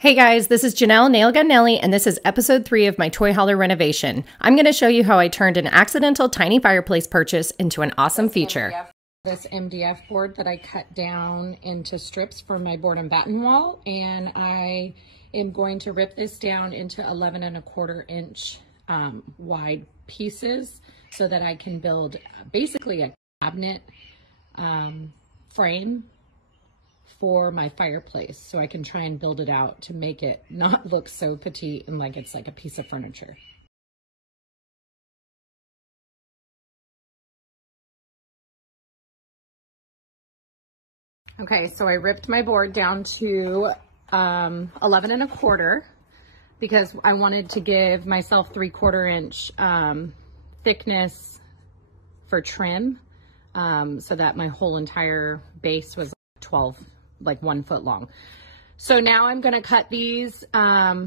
Hey guys, this is Janelle Nail Gun Nelly, and this is episode 3 of my toy hauler renovation. I'm going to show you how I turned an accidental tiny fireplace purchase into an awesome feature. This MDF board that I cut down into strips for my board and batten wall, and I am going to rip this down into 11¼ inch wide pieces so that I can build basically a cabinet frame for my fireplace, so I can try and build it out to make it not look so petite and like it's like a piece of furniture. Okay, so I ripped my board down to 11¼ because I wanted to give myself 3/4 inch thickness for trim, so that my whole entire base was 1 foot long. So now I'm going to cut these. They're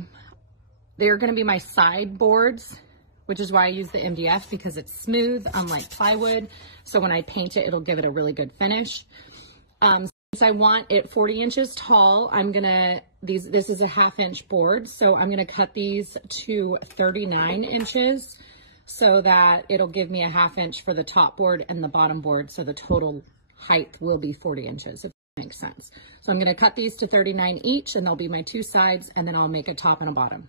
going to be my side boards, which is why I use the MDF, because it's smooth, unlike plywood. So when I paint it, it'll give it a really good finish. Since I want it 40 inches tall, this is a 1/2 inch board. So I'm going to cut these to 39 inches so that it'll give me a 1/2 inch for the top board and the bottom board. So the total height will be 40 inches. Makes sense. So I'm going to cut these to 39 each, and they'll be my 2 sides, and then I'll make a top and a bottom.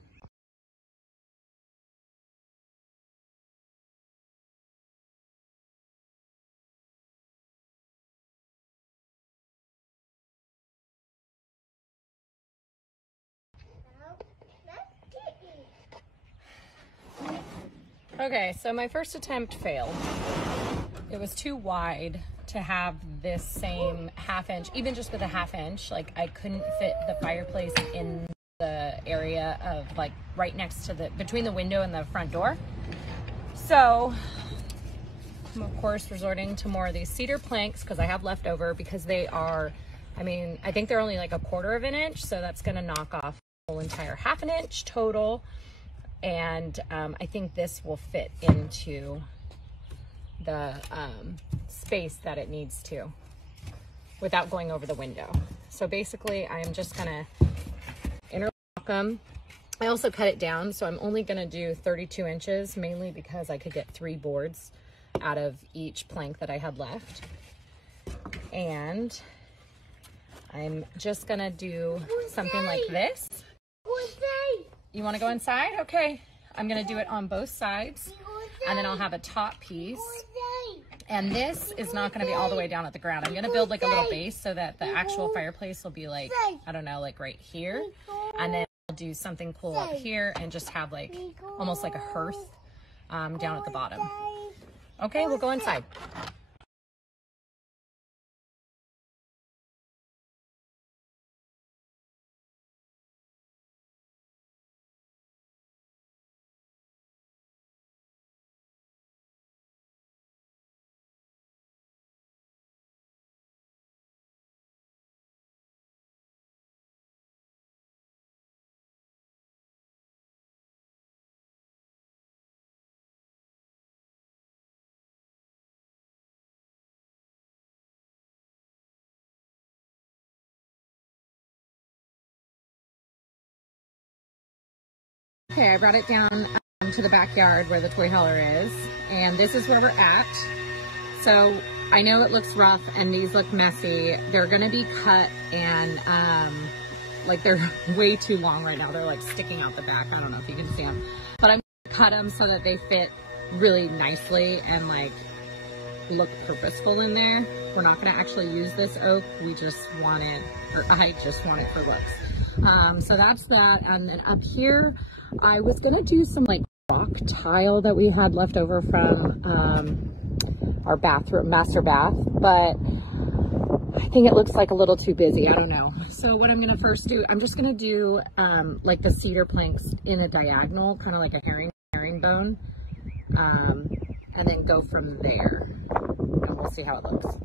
Okay, so my first attempt failed. It was too wide to have this same 1/2 inch, even just with a 1/2 inch. Like, I couldn't fit the fireplace in the area of, like, right next to between the window and the front door. So I'm of course resorting to more of these cedar planks because I have leftover, because they are, I think they're only like 1/4 inch, so that's gonna knock off the whole entire 1/2 inch total. And I think this will fit into the space that it needs to without going over the window. So basically I'm just gonna interlock them. I also cut it down, so I'm only gonna do 32 inches, mainly because I could get 3 boards out of each plank that I had left. And I'm just gonna do something like this. You want to go inside? Okay. I'm going to do it on both sides, and then I'll have a top piece. And this is not going to be all the way down at the ground. I'm going to build like a little base so that the actual fireplace will be like, I don't know, like right here. And then I'll do something cool up here and just have like almost like a hearth down at the bottom. Okay, we'll go inside. Okay, I brought it down to the backyard where the toy hauler is, and this is where we're at. So I know it looks rough and these look messy. They're gonna be cut, and like they're way too long right now. They're like sticking out the back. I don't know if you can see them, but I'm gonna cut them so that they fit really nicely and like look purposeful in there. We're not gonna actually use this oak. We just want it, or I just want it for looks. So that's that. And then up here, I was gonna do some like rock tile that we had left over from our master bath, but I think it looks like a little too busy. I don't know. So what I'm gonna first do, I'm just gonna do like the cedar planks in a diagonal, kind of like a herringbone, and then go from there, and we'll see how it looks.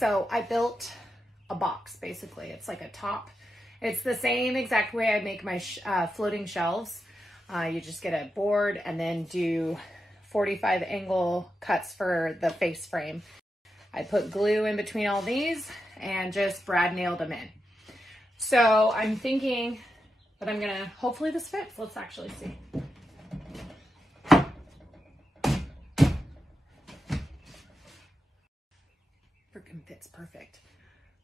So I built a box, basically. It's like a top. It's the same exact way I make my floating shelves. You just get a board and then do 45 angle cuts for the face frame. I put glue in between all these and just brad nailed them in. So I'm thinking that I'm gonna, hopefully this fits. Let's actually see. Freaking fits perfect.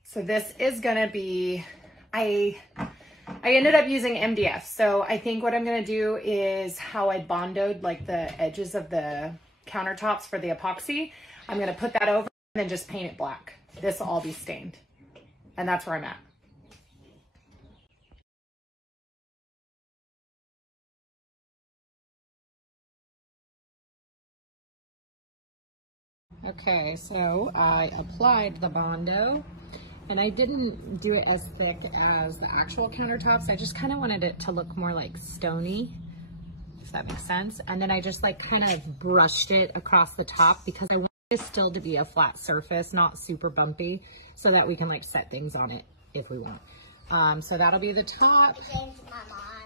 So this is gonna be, I ended up using MDF. So I think what I'm gonna do is how I bondoed like the edges of the countertops for the epoxy. I'm gonna put that over and then just paint it black. This will all be stained. And that's where I'm at. Okay, so I applied the Bondo and I didn't do it as thick as the actual countertops. I just kind of wanted it to look more like stony, if that makes sense. And then I just like kind of brushed it across the top because I want it still to be a flat surface, not super bumpy, so that we can like set things on it if we want. So that'll be the top.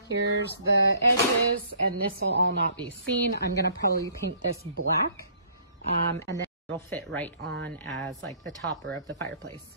Here's the edges, and this will all not be seen. I'm gonna probably paint this black, and then it'll fit right on as like the topper of the fireplace.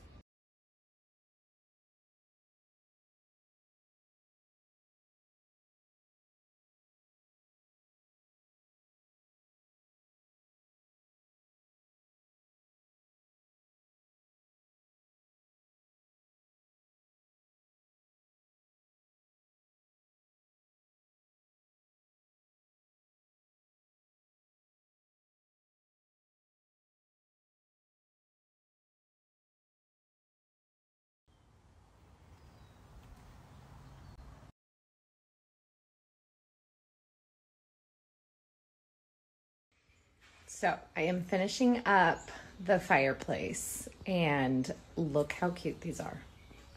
So I am finishing up the fireplace and look how cute these are.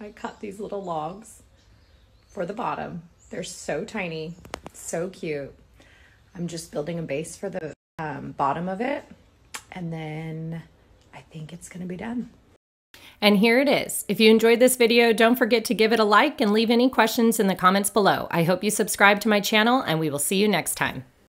I cut these little logs for the bottom. They're so tiny, so cute. I'm just building a base for the bottom of it, and then I think it's gonna be done. And here it is. If you enjoyed this video, don't forget to give it a like and leave any questions in the comments below. I hope you subscribe to my channel, and we will see you next time.